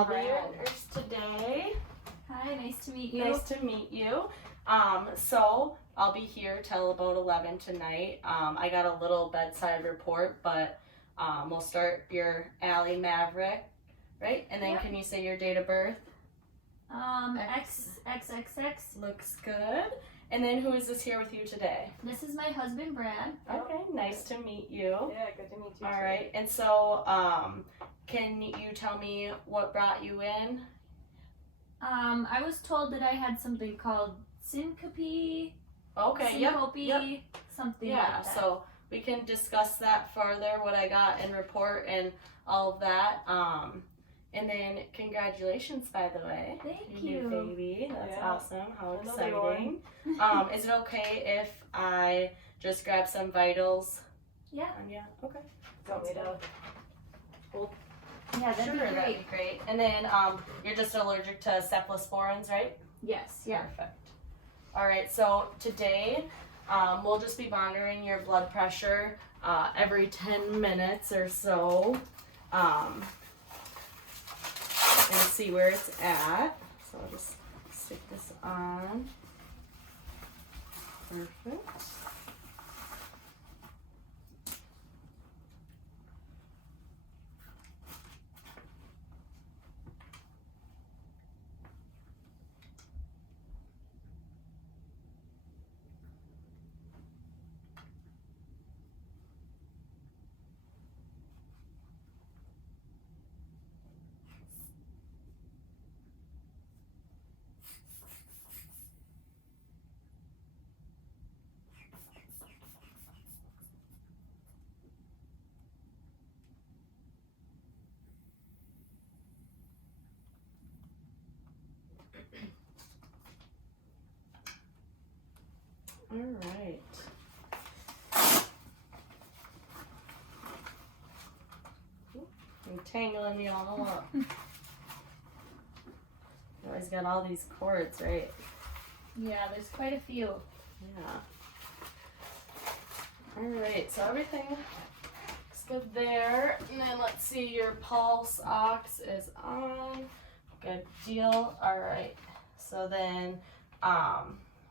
I'll be your nurse today. Hi, nice to meet you. Nice to meet you. So I'll be here till about 11 tonight. I got a little bedside report, but we'll start your Allie Maverick, right? And then can you say your date of birth? XXX. Looks good. And then who is this here with you today? This is my husband, Brad. Okay, nice to meet you. Yeah, good to meet you. All right, and so can you tell me what brought you in? I was told that I had something called syncope. Okay, syncope, something like that. So we can discuss that further, what I got in report and all of that. And then congratulations, by the way. Thank Your you. new baby. That's awesome. How Another exciting. Is it okay if I just grab some vitals? Yeah. Yeah, okay. Do you want me to hold? Yeah, that'd be great. That'd be great. And then you're just allergic to cephalosporins, right? Yes, yeah. Perfect. All right, so today we'll just be monitoring your blood pressure every 10 minutes or so and see where it's at. So I'll just stick this on. Perfect. All right. I'm tangling you all up. You always got all these cords, right? Yeah, there's quite a few. Yeah. All right, so everything looks good there. And then let's see, your pulse ox is on. Good deal. All right. So then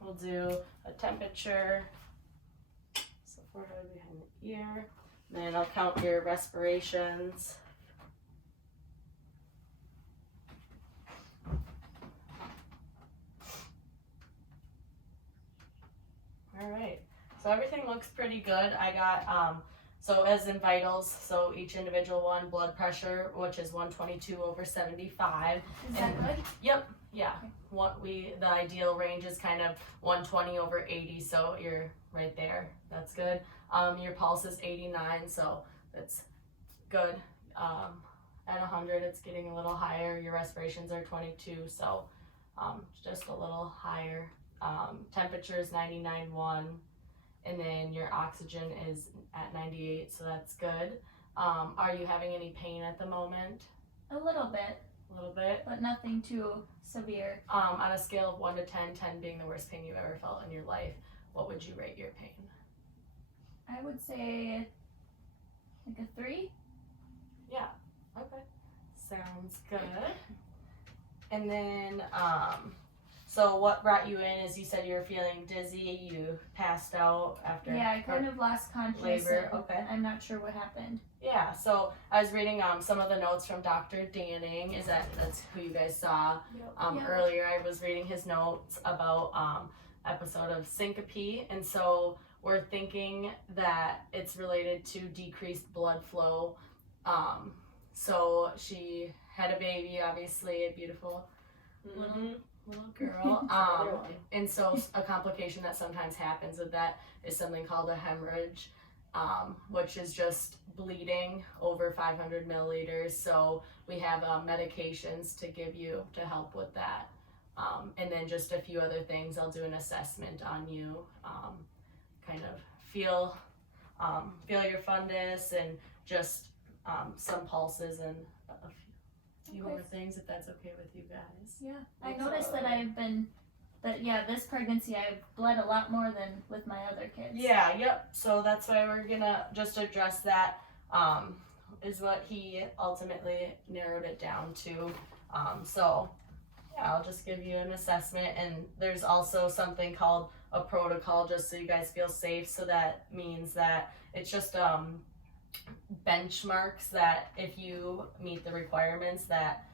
we'll do a temperature. So forehead behind the ear. Then I'll count your respirations. All right. So everything looks pretty good. I got so as in vitals, so each individual one, blood pressure, which is 122/75. Is that good? Yep. Yeah. Okay. The ideal range is kind of 120/80, so you're right there. That's good. Your pulse is 89, so that's good. At 100, it's getting a little higher. Your respirations are 22, so just a little higher. Temperature is 99.1, and then your oxygen is at 98, so that's good. Are you having any pain at the moment? A little bit, A little bit. but nothing too severe. On a scale of 1 to 10, 10 being the worst pain you've ever felt in your life, what would you rate your pain? I would say like a 3. Yeah. Okay. Sounds good. And then, so what brought you in is you said you were feeling dizzy, you passed out after. Yeah, I kind of lost consciousness. labor, and okay. I'm not sure what happened. Yeah, so I was reading some of the notes from Dr. Danning. That's who you guys saw Yeah. earlier. I was reading his notes about episode of syncope, and so we're thinking that it's related to decreased blood flow. So she had a baby, obviously a beautiful little girl. And so a complication that sometimes happens with that is something called a hemorrhage, which is just bleeding over 500 milliliters. So we have medications to give you to help with that. And then just a few other things. I'll do an assessment on you, kind of feel your fundus and just some pulses and a few more things, if that's okay with you guys. Yeah, I noticed that this pregnancy I've bled a lot more than with my other kids. Yeah, yep. So that's why we're gonna just address that, is what he ultimately narrowed it down to. So yeah, I'll just give you an assessment, and there's also something called a protocol, just so you guys feel safe. So that means that it's just benchmarks that if you meet the requirements, that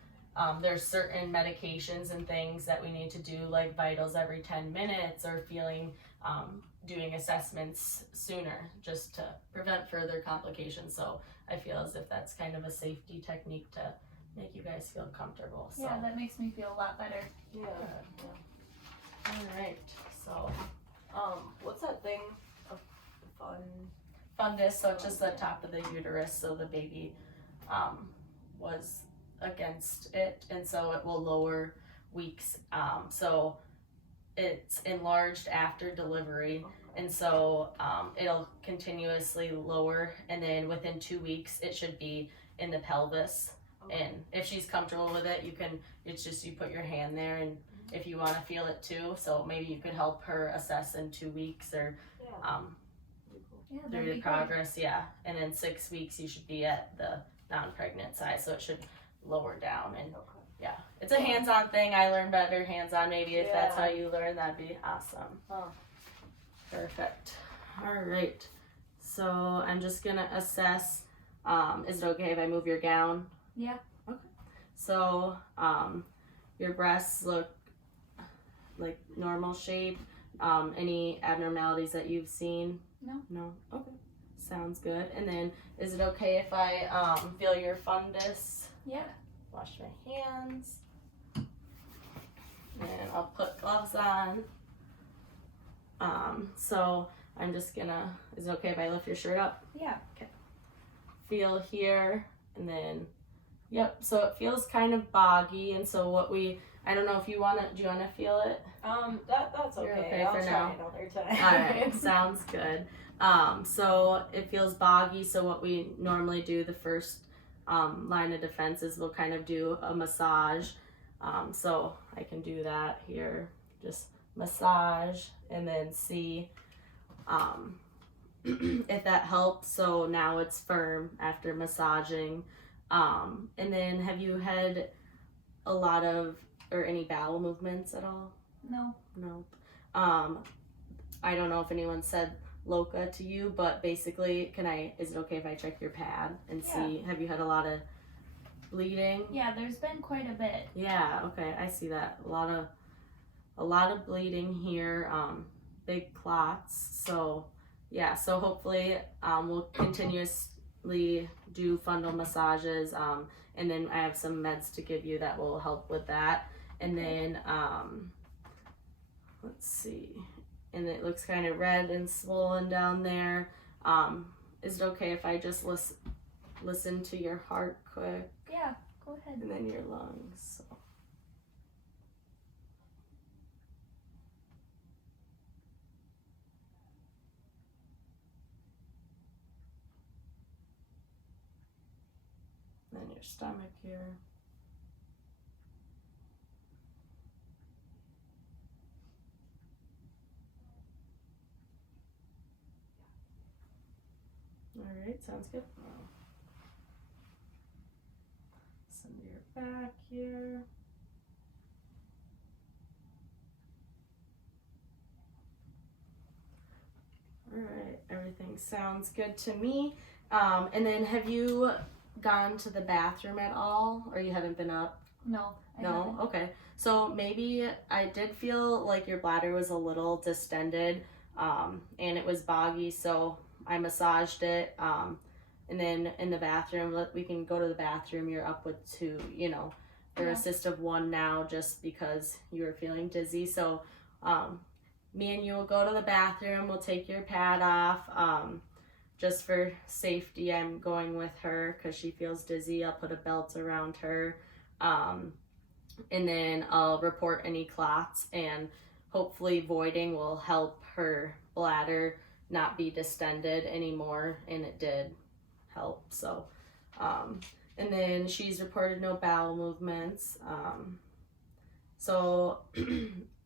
there's certain medications and things that we need to do, like vitals every 10 minutes, or doing assessments sooner, just to prevent further complications. So I feel as if that's kind of a safety technique to make you guys feel comfortable. So Yeah, that makes me feel a lot better. Yeah. all right, so What's that thing? A fundus, so it's just the top of the uterus, so the baby was against it, and so it will lower weeks, so it's enlarged after delivery, and so it'll continuously lower, and then within 2 weeks it should be in the pelvis. And if she's comfortable with it, it's just you put your hand there, and if you want to feel it too, so maybe you could help her assess in 2 weeks, or Yeah, through that'd the be progress, yeah. And then 6 weeks you should be at the non-pregnant side, so it should lower down. And yeah, it's a hands-on thing. I learn better hands-on. Maybe if that's how you learn, that'd be awesome. Oh. Perfect. All right, so I'm just gonna assess. Is it okay if I move your gown? Yeah. Okay. So your breasts look like normal shape. Any abnormalities that you've seen? No? Okay. Sounds good. And then, is it okay if I feel your fundus? Yeah. Wash my hands. And I'll put gloves on. So I'm just gonna, is it okay if I lift your shirt up? Yeah. Feel here, and then, yep, so it feels kind of boggy, and so I don't know if do you wanna feel it? That's You're okay. okay I'll for try now? another time. Alright, sounds good. So it feels boggy, so what we normally do, the first line of defense is we'll kind of do a massage. So I can do that here, just massage, and then see if that helps. So now it's firm after massaging. And then have you had a lot of, or any bowel movements at all? No. No. I don't know if anyone said Loca to you, but basically, is it okay if I check your pad and see, have you had a lot of bleeding? Yeah, there's been quite a bit. Yeah, okay, I see that. A lot of bleeding here, big clots. So yeah, so hopefully we'll continuously do fundal massages, and then I have some meds to give you that will help with that. And then let's see, and it looks kind of red and swollen down there. Is it okay if I just listen to your heart quick? Yeah, go ahead. And then your lungs. So. Then your stomach here. Alright, sounds good. Some to your back here. Alright, everything sounds good to me. And then have you gone to the bathroom at all, or you haven't been up? No. No? Okay. So maybe I did feel like your bladder was a little distended, and it was boggy, so I massaged it. And then in the bathroom, we can go to the bathroom. You're up with 2, or assist of 1 now, just because you were feeling dizzy. So me and you will go to the bathroom. We'll take your pad off. Just for safety, I'm going with her because she feels dizzy. I'll put a belt around her. And then I'll report any clots, and hopefully voiding will help her bladder not be distended anymore, and it did help. So and then she's reported no bowel movements, so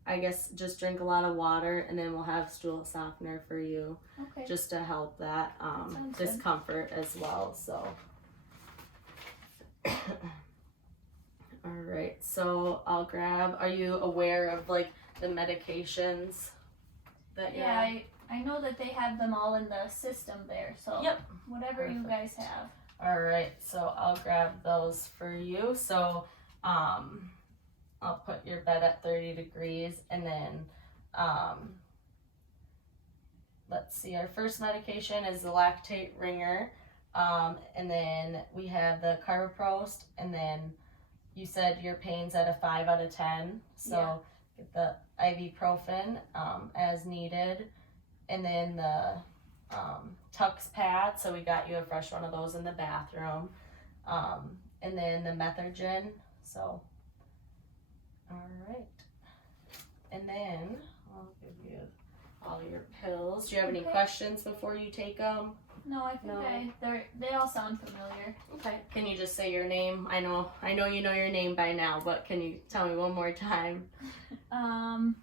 I guess just drink a lot of water, and then we'll have stool softener for you, Okay. just to help that sounds good. discomfort as well. So All right. So I'll grab. Are you aware of like the medications that you're Yeah, on? I know that they have them all in the system there. So Yep. whatever you guys Perfect. have. All right. So I'll grab those for you. So I'll put your bed at 30 degrees, and then let's see. Our first medication is the lactate ringer. And then we have the carboprost, and then you said your pain's at a 5 out of 10. So get the ibuprofen as needed. And then the Tux pad. So we got you a fresh one of those in the bathroom. And then the Methergin. So, all right. And then I'll give you all your pills. Do you have any Okay. questions before you take them? No, I think No. they all sound familiar. Okay. Can you just say your name? I know you know your name by now, but can you tell me one more time? Allie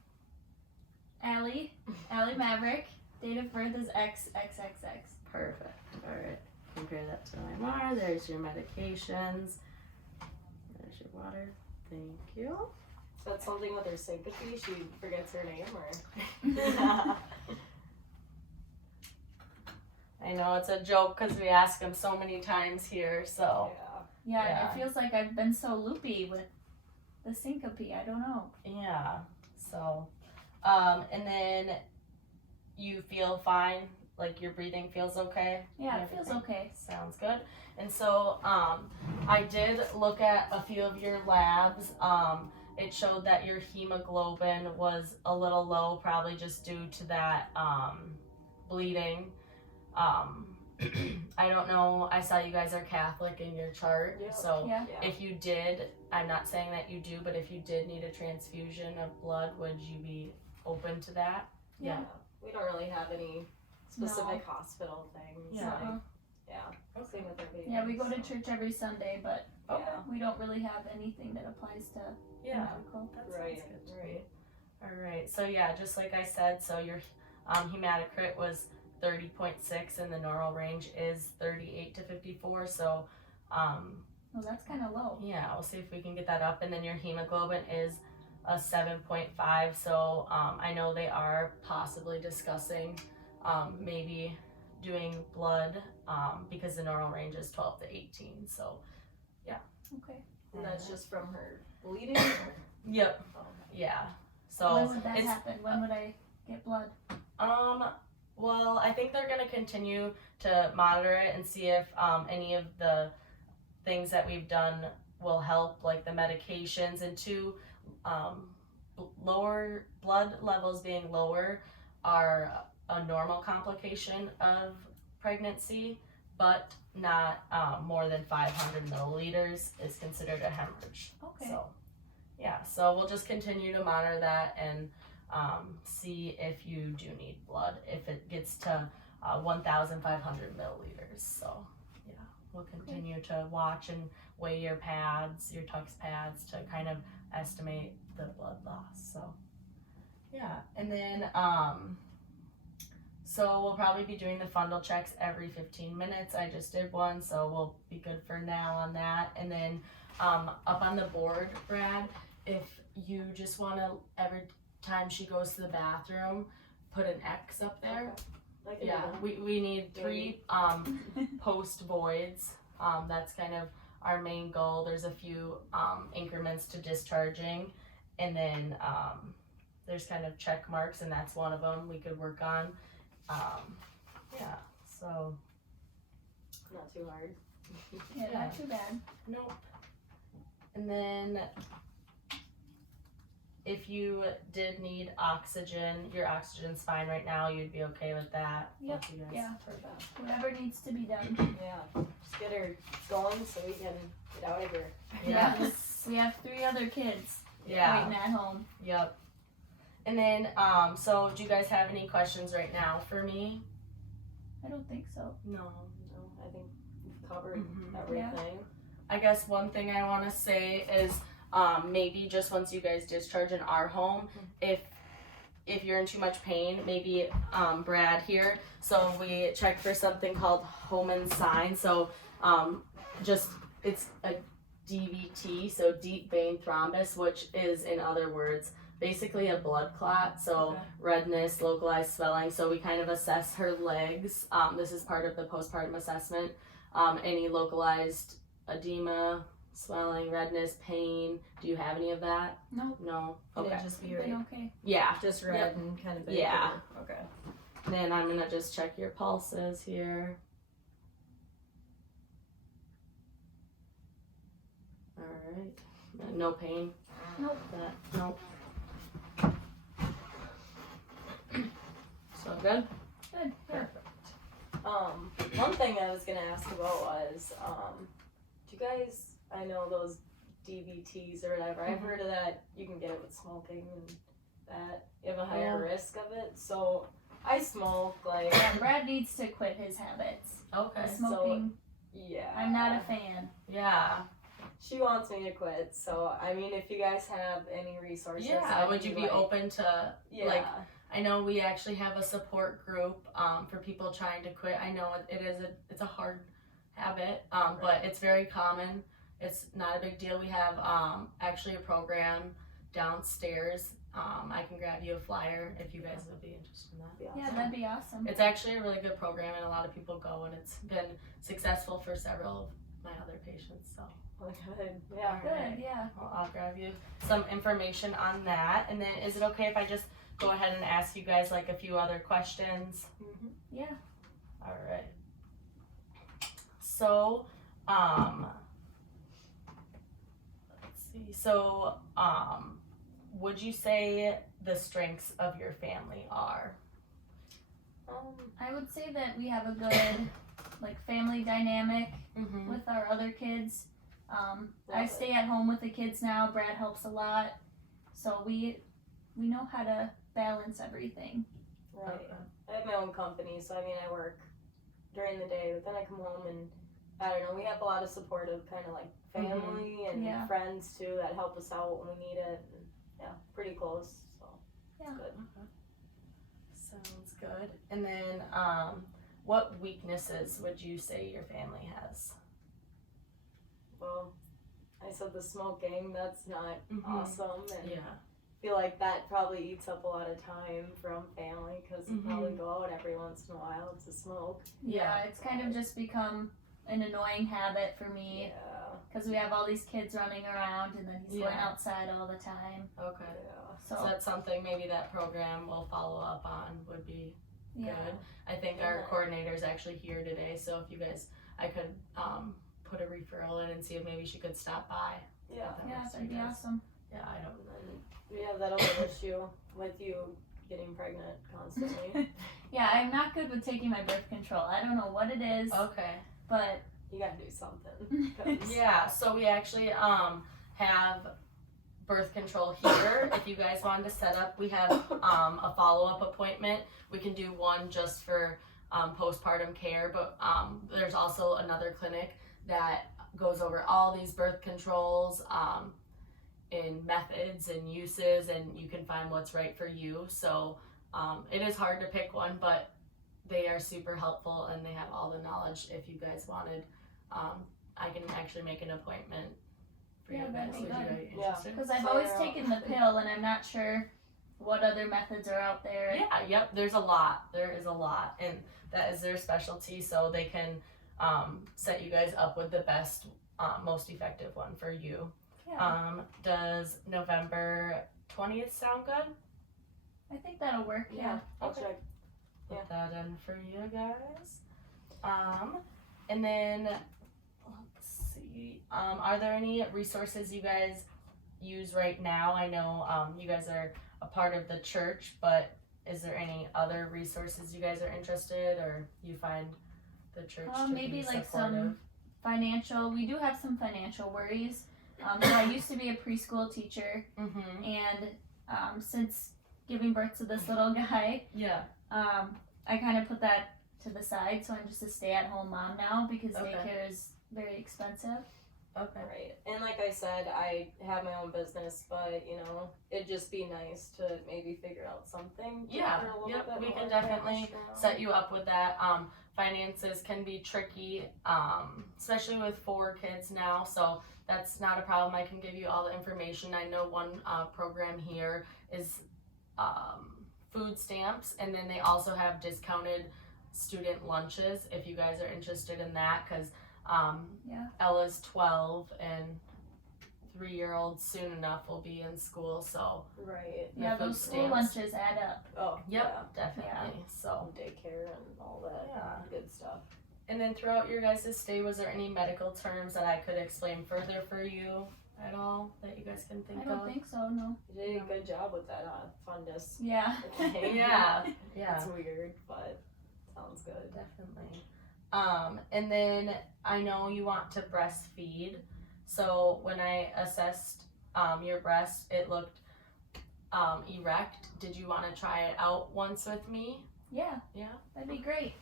Maverick. Date of birth is XXXX. Perfect. All right. Compare that to MR. There's your medications. There's your water. Thank you. So that's something with her syncopy. She forgets her name, or I know it's a joke because we ask them so many times here. So Yeah, Yeah. it feels like I've been so loopy with the syncope. I don't know. yeah. So, and then you feel fine. Like your breathing feels okay. Yeah, and it feels everything? okay. Sounds good. And so I did look at a few of your labs. It showed that your hemoglobin was a little low, probably just due to that bleeding. I don't know. I saw you guys are Catholic in your chart. Yep. So Yeah. if you did, I'm not saying that you do, but if you did need a transfusion of blood, would you be open to that? Yeah. We don't really have any specific hospital things. Yeah. Like, same with our baby. Yeah, we go to so. church every Sunday, but Yeah. we don't really have anything that applies to medical. That Right. sounds good. Right. All right. So yeah, just like I said, so your hematocrit was 30.6, and the normal range is 38 to 54. So Well, that's kind of low. yeah, we'll see if we can get that up. And then your hemoglobin is a 7.5. So I know they are possibly discussing maybe doing blood because the normal range is 12 to 18. So Okay. And that's just from her bleeding. yep, Oh, yeah. So When would that it's happen? When would I get blood? well, I think they're gonna continue to monitor it and see if any of the things that we've done will help, like the medications, and two, lower blood levels being lower are a normal complication of pregnancy, but not more than 500 milliliters is considered a hemorrhage. Okay. So, yeah, so we'll just continue to monitor that and see if you do need blood, if it gets to 1,500 milliliters. So, yeah, we'll continue to watch and weigh your pads, your Tux pads, to kind of estimate the blood loss. So, yeah, and then so we'll probably be doing the fundal checks every 15 minutes. I just did one, so we'll be good for now on that. And then up on the board, Brad, if you just want to, every time she goes to the bathroom, put an X up there. I can do Yeah, that. we need 3 post voids. That's kind of our main goal. There's a few increments to discharging, and then there's kind of check marks, and that's one of them we could work on. Yeah, so Not too hard. Yeah, Yeah. not too bad. nope. And then if you did need oxygen, your oxygen's fine right now. You'd be okay with that. Yep, Both you guys? yeah. Perfect. Whatever needs to be done. Yeah. Just get her going so we can get out of here. Yes. We have 3 other kids Yeah. waiting at home. Yep. And then, so do you guys have any questions right now for me? I don't think so. No. No, I think we've covered Mhm. everything. I guess one thing I want to say is maybe just once you guys discharge in our home, if you're in too much pain, maybe Brad here. So we check for something called Homan sign. So just it's a DVT, so deep vein thrombus, which is, in other words, basically a blood clot. So Okay. redness, localized swelling. So we kind of assess her legs. This is part of the postpartum assessment. Any localized edema, swelling, redness, pain. Do you have any of that? Nope. No. Can Okay. it just be Been right? okay. Yeah. Just red and kind of big? Yeah. or- Okay. And then I'm gonna just check your pulses here. All right. No pain. Nope. Nope. So good. Good. Yeah. One thing I was gonna ask about was, do you guys, I know those DVTs or whatever, I've heard of that, you can get it with smoking and that, you have a higher risk of it, so I smoke, like, Yeah, Brad needs to quit his habits. Okay. The smoking, yeah. I'm not a fan. Yeah. She wants me to quit, so, I mean, if you guys have any resources. Yeah. I Would you can, be like, open to? Yeah. like, I know we actually have a support group for people trying to quit. I know it's a hard habit, but it's very common. It's not a big deal. We have actually a program downstairs. I can grab you a flyer if you guys would be interested in that. Yeah, that'd be awesome. It's actually a really good program, and a lot of people go, and it's been successful for several of my other patients. So Good. Yeah. Good, yeah. I'll grab you some information on that. And then, is it okay if I just go ahead and ask you guys like a few other questions? Mhm. Yeah. All right. So, let's see. So, would you say the strengths of your family are? I would say that we have a good like family dynamic Mm-hmm. with our other kids. I Love stay at home with the kids now. Brad helps a lot. So we know how to balance everything. Right. I have my own company, so I mean, I work during the day, but then I come home and I don't know. We have a lot of supportive kind of like family and Yeah. friends too that help us out when we need it. And, yeah, pretty close. So Yeah. it's good. Sounds good. And then, what weaknesses would you say your family has? Well, I said the smoking. That's not Mhm. awesome, and Yeah. I feel like that probably eats up a lot of time from family because we probably go out every once in a while to smoke. Yeah, it's kind of just become an annoying habit for me Yeah. because we have all these kids running around and then he's going Yeah. outside all the time. Okay. Yeah. So So that's something maybe that program will follow up on would be yeah. good. I think our coordinator's actually here today, so if you guys, I could put a referral in and see if maybe she could stop by. Yeah. Yeah, works for that'd be you guys. awesome. Yeah, I don't. And then we have that other issue with you getting pregnant constantly. Yeah, I'm not good with taking my birth control. I don't know what it is, Okay. but You gotta do something. 'cause- Yeah, so we actually have birth control here. If you guys wanted to set up, we have a follow-up appointment. We can do one just for postpartum care, but there's also another clinic that goes over all these birth controls in methods and uses, and you can find what's right for you. So it is hard to pick one, but they are super helpful and they have all the knowledge. If you guys wanted, I can actually make an appointment for Yeah, you that'd guys. be Would you good. be interested? because I've So always you're taken the pill and I'm not sure what other methods are out there. Yeah, yep. There's a lot. There is a lot, and that is their specialty. So they can set you guys up with the best, most effective one for you. Yeah, Does November 20th sound good? I think that'll work. Yeah. I'll Okay. check. Put Yeah. that in for you guys. And then let's see. Are there any resources you guys use right now? I know you guys are a part of the church, but is there any other resources you guys are interested, or you find the church to Maybe be like supportive? some financial. We do have some financial worries. So I used to be a preschool teacher, Mm-hmm. and since giving birth to this little guy, Yeah. I kind of put that to the side. So I'm just a stay-at-home mom now because Okay. daycare is very expensive. Okay. Right. And like I said, I have my own business, but you know, it'd just be nice to maybe figure out something. Yeah, for a little yep, bit we more can definitely cash, you know? set you up with that. finances can be tricky, especially with 4 kids now. So that's not a problem. I can give you all the information. I know one program here is food stamps, and then they also have discounted student lunches if you guys are interested in that, because Ella's 12 and 3-year-old soon enough will be in school, so Right. the Yeah, food those school stamps. lunches add up. Oh. Yep, definitely. So Daycare and all that Yeah. good stuff. and then throughout your guys' stay, was there any medical terms that I could explain further for you at all that you guys can think I don't of? think so, no. You did a good job with that fundus. Yeah. Yeah, yeah. It's weird, but sounds good. Definitely. And then I know you want to breastfeed. So when I assessed your breast, it looked erect. Did you want to try it out once with me? Yeah, Yeah. that'd be great.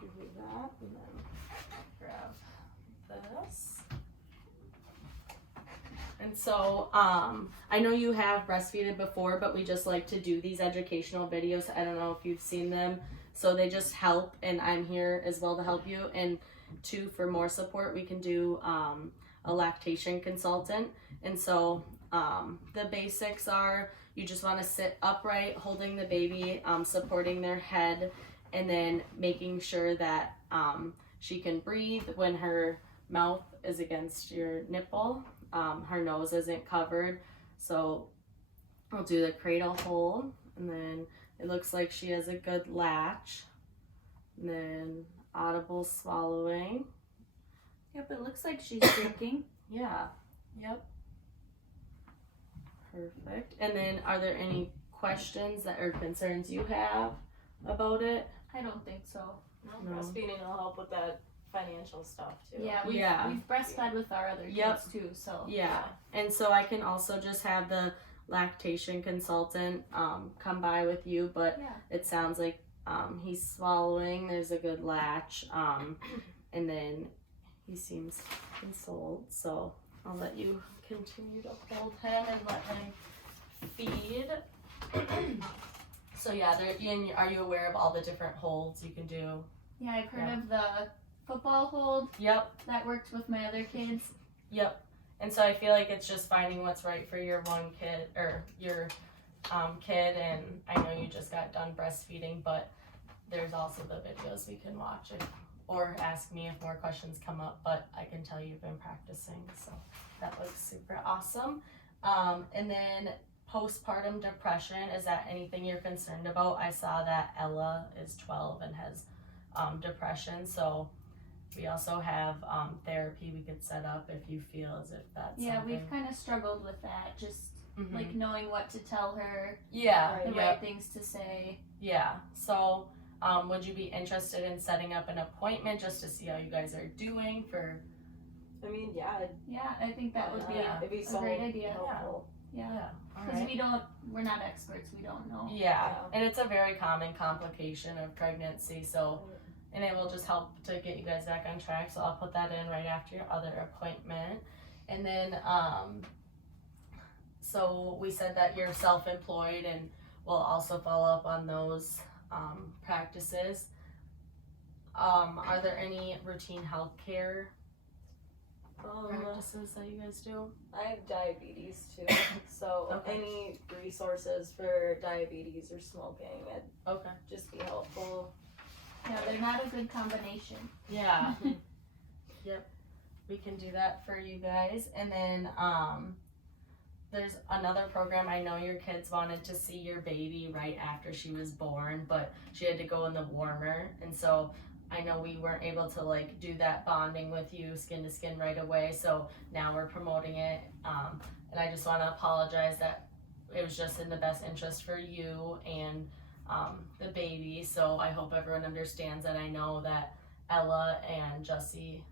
Give you that, and then grab this. And so, I know you have breastfeeded before, but we just like to do these educational videos. I don't know if you've seen them. So they just help, and I'm here as well to help you. And 2, for more support, we can do a lactation consultant. And so the basics are you just want to sit upright, holding the baby, supporting their head, and then making sure that she can breathe when her mouth is against your nipple. Her nose isn't covered. So we'll do the cradle hold, and then it looks like she has a good latch. And then audible swallowing. Yep, it looks like she's drinking. Yeah. Yep. Perfect. And then are there any questions that or concerns you have about it? I don't think so. No. Breastfeeding will help with that financial stuff too. Yeah, we've breastfed with our other kids too, so. Yeah. And so I can also just have the lactation consultant come by with you, but Yeah. it sounds like he's swallowing, there's a good latch, and then he seems consoled, so I'll let you continue to hold him and let him feed. So yeah, and are you aware of all the different holds you can do? Yeah, I've heard of the football hold. Yep. That worked with my other kids. Yep. And so I feel like it's just finding what's right for your one kid or your kid. And I know you just got done breastfeeding, but there's also the videos we can watch or ask me if more questions come up. But I can tell you've been practicing, so that looks super awesome. And then postpartum depression, is that anything you're concerned about? I saw that Ella is 12 and has depression, so we also have therapy we could set up if you feel as if that's Yeah, something. we've kind of struggled with that, just Mhm. like knowing what to tell her, yeah, the yeah, right things to say. yeah. So would you be interested in setting up an appointment just to see how you guys are doing for I mean, yeah, Yeah, I think that would be Yeah. it'd be a so great idea. helpful. Yeah, all because right. we're not experts, we don't know. Yeah, Yeah. and it's a very common complication of pregnancy, so and it will just help to get you guys back on track. So I'll put that in right after your other appointment. And then so we said that you're self-employed, and we'll also follow up on those practices. Are there any routine health care practices that you guys do? I have diabetes too, so Okay. any resources for diabetes or smoking would Okay. just be helpful. Yeah, they're not a good combination. Yeah. Yep. We can do that for you guys. And then there's another program. I know your kids wanted to see your baby right after she was born, but she had to go in the warmer. And so I know we weren't able to like do that bonding with you skin to skin right away. So now we're promoting it. And I just want to apologize that it was just in the best interest for you and the baby. So I hope everyone understands that. I know that Ella and Jussie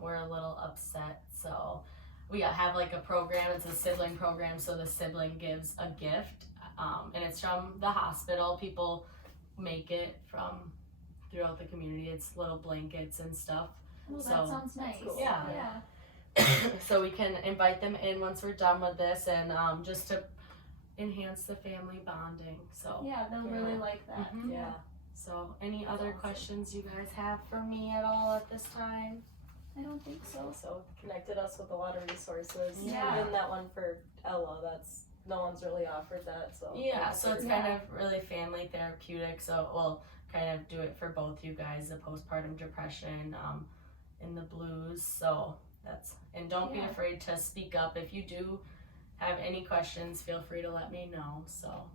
were a little upset. So we have like a program. It's a sibling program. So the sibling gives a gift, and it's from the hospital. People make it from throughout the community. It's little blankets and stuff. Well, So, that sounds nice. cool. Yeah. Yeah. so we can invite them in once we're done with this, and just to enhance the family bonding. So Yeah, they'll really Yeah. like that. Mhm. Yeah. So any That's other awesome. questions you guys have for me at all at this time? I don't think so. So connected us with a lot of resources. Yeah. Even that one for Ella, that's no one's really offered that. So Yeah, so it's Yeah. kind of really family therapeutic. So we'll kind of do it for both you guys, the postpartum depression, and the blues. So and don't be Yeah. afraid to speak up. If you do have any questions, feel free to let me know. So,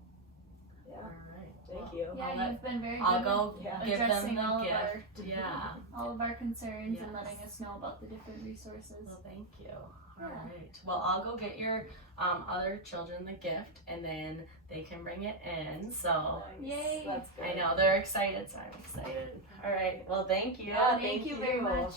Yeah. all right. Thank you. Yeah, I'll let- you've been very I'll good go Yeah. give them addressing all the of gift. Yeah. all of our concerns and Yes. letting us know about the different resources. Well, thank you. Yeah. All right. Well, I'll go get your other children the gift, and then they can bring it in. So Nice. Yay. That's good. I know they're excited, so I'm excited. All right. Well, thank you. Yeah, Thank you very much.